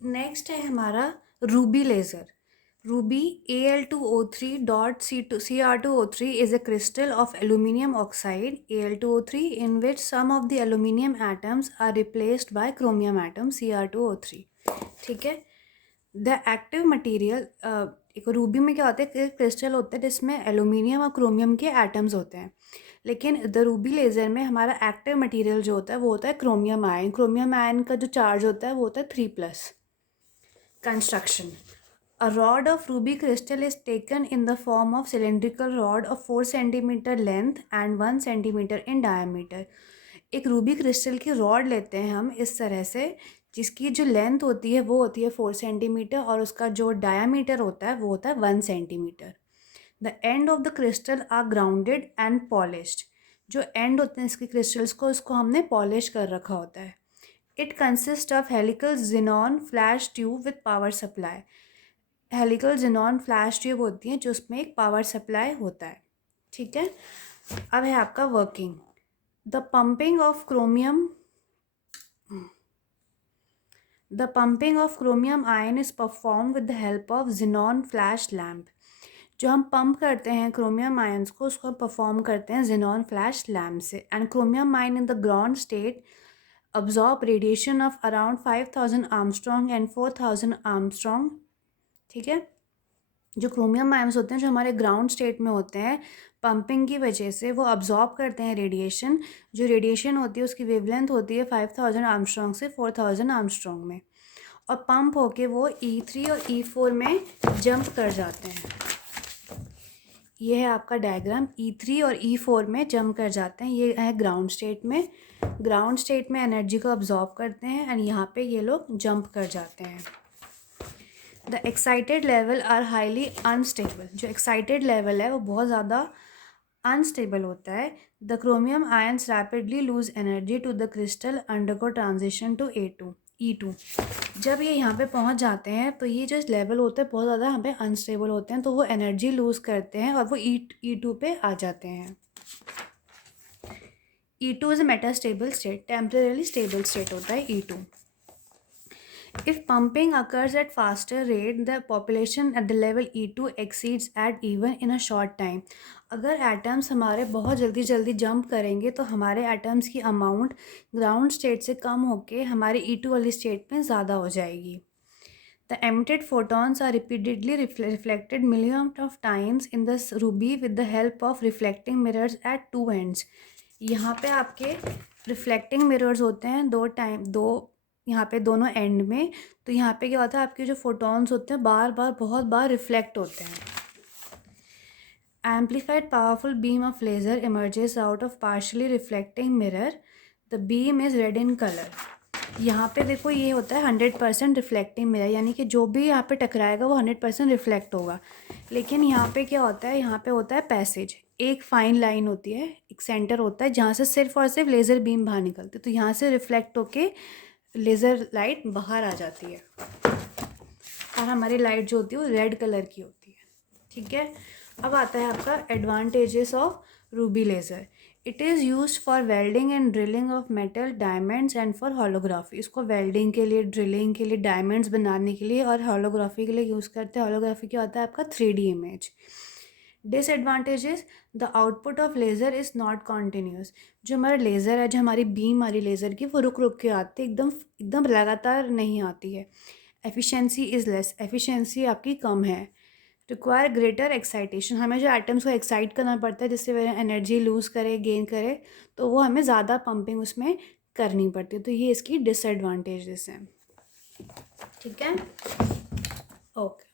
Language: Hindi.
नेक्स्ट है हमारा Ruby laser. Ruby Al2O3.Cr2O3 is a crystal of aluminium oxide Al2O3 in which some of the aluminium atoms are replaced by chromium atom Cr2O3. ठीक है. द एक्टिव मटेरियल, एक रूबी में क्या होता है, क्रिस्टल होता है जिसमें एलुमिनियम और क्रोमियम के एटम्स होते हैं. लेकिन द रूबी लेज़र में हमारा एक्टिव मटेरियल जो होता है वो होता है क्रोमियम आयन. क्रोमियम आयन का जो चार्ज होता है वो होता है 3+. Construction. A rod of ruby crystal is taken in the form of cylindrical rod of 4 centimeter length and 1 centimeter in diameter. एक रूबी क्रिस्टल की रॉड लेते हैं हम इस तरह से, जिसकी जो लेंथ होती है वो होती है 4 सेंटीमीटर और उसका जो डायामीटर होता है वो होता है 1 centimetre. The end of the crystal are grounded and polished. जो एंड होते हैं इसके क्रिस्टल्स को, उसको हमने पॉलिश कर रखा होता है. It consist of helical xenon flash tube with power supply. Helical xenon flash tube होती हैं जो उसमें एक पावर सप्लाई होता है. ठीक है. अब है आपका working. The pumping of chromium ion is perform with the help of xenon flash lamp. जो हम पंप करते हैं क्रोमियम आयन्स को, उसको परफॉर्म करते हैं जिनॉन फ्लैश लैम्प से. And chromium ion in the ground state absorb radiation of around 5000 Armstrong and 4000 Armstrong. ठीक है. जो क्रोमियम आयन्स होते हैं जो हमारे ग्राउंड स्टेट में होते हैं, पंपिंग की वजह से वो अब्जॉर्ब करते हैं रेडिएशन. जो रेडिएशन होती है उसकी वेवलेंथ होती है 5000 आर्मस्ट्रॉन्ग से 4000 आर्मस्ट्रॉन्ग में, और पंप होके वो E3 और E4 में जंप कर जाते हैं. ये है आपका डायग्राम. E3 और E4 में जंप कर जाते हैं. ये है ग्राउंड स्टेट में. ग्राउंड स्टेट में एनर्जी को अब्जॉर्ब करते हैं एंड यहाँ पे ये लोग जंप कर जाते हैं. The excited level are highly unstable. जो एक्साइटेड लेवल है वो बहुत ज़्यादा अनस्टेबल होता है. The chromium ions rapidly lose energy to the crystal undergo transition to E2. जब ये यहाँ पे पहुँच जाते हैं तो ये जो लेवल होते हैं बहुत ज़्यादा यहाँ पे अनस्टेबल होते हैं, तो वो एनर्जी लूज़ करते हैं और वो E2 पे आ जाते हैं. E2 is a metastable state. Temporarily stable state होता है E2. If pumping occurs at faster rate, the population at the level E2 exceeds at even in a short time. अगर एटम्स हमारे बहुत जल्दी जल्दी जंप करेंगे तो हमारे एटम्स की अमाउंट ग्राउंड स्टेट से कम होके हमारे E2 वाली स्टेट में ज़्यादा हो जाएगी. The emitted photons are repeatedly reflected millions of times in the ruby with the help of reflecting mirrors at two ends. यहाँ पे आपके रिफ्लेक्टिंग मिरर्स होते हैं दो यहाँ पे दोनों एंड में. तो यहाँ पे क्या होता है, आपके जो फोटॉन्स होते हैं बार बार बहुत बार रिफ्लेक्ट होते हैं. Amplified powerful beam of laser emerges out of partially reflecting mirror. The beam is red in colour. यहाँ पे देखो ये होता है 100% रिफ्लेक्टिंग मिरर, यानी कि जो भी यहाँ पे टकराएगा वो 100% रिफ्लेक्ट होगा. लेकिन यहाँ पे क्या होता है, यहाँ पे होता है पैसेज. एक फाइन लाइन होती है, एक सेंटर होता है जहाँ से सिर्फ और सिर्फ लेज़र बीम बाहर निकलती है. तो यहाँ से रिफ्लेक्ट होके लेज़र लाइट बाहर आ जाती है और हमारी लाइट जो होती है वो रेड कलर की होती है. ठीक है. अब आता है आपका advantages of Ruby laser. It is use for welding and drilling of metal, diamonds and for holography. इसको वेल्डिंग के लिए, ड्रिलिंग के लिए, डायमंड्स बनाने के लिए और होलोग्राफी के लिए यूज़ करते हैं. होलोग्राफी क्या होता है आपका 3D image. Disadvantages. The output of laser is not continuous. जो हमारा लेज़र है, जो हमारी बीम हमारी लेज़र की, वो रुक रुक के आती है, एकदम लगातार नहीं आती है. Efficiency is less. एफिशिएंसी आपकी कम है. Require greater excitation. हमें जो एटम्स को एक्साइट करना पड़ता है जिससे वह एनर्जी लूज़ करे, गेन करे, तो वो हमें ज़्यादा पंपिंग उसमें करनी पड़ती है. तो ये इसकी डिसएडवांटेजेस हैं. ठीक है. ओके.